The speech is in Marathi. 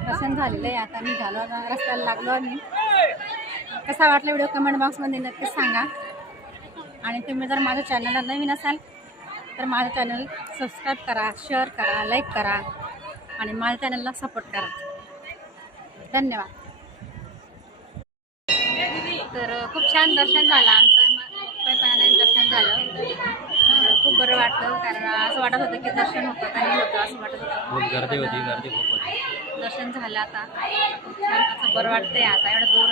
दर्शन झालेलं आहे. आता निघालो आता रस्त्याला लागलो आम्ही कसा वाटला व्हिडिओ कमेंट बॉक्समध्ये नक्कीच सांगा. आणि तुम्ही जर माझ्या चॅनलला नवीन असाल तर माझ्या चॅनल सबस्क्राईब करा शेअर करा लाईक करा आणि माझ्या चॅनलला सपोर्ट करा. धन्यवाद. तर खूप छान दर्शन झालं आमचं. दर्शन झालं. खूप बरं वाटलं कारण असं वाटत होतं की दर्शन होतं का नाही होतं असं वाटत होतं. गर्दी होती गर्दी खूप होती. दर्शन झालं आता. खूप छान असं बरं वाटतंय आता. एवढं दूर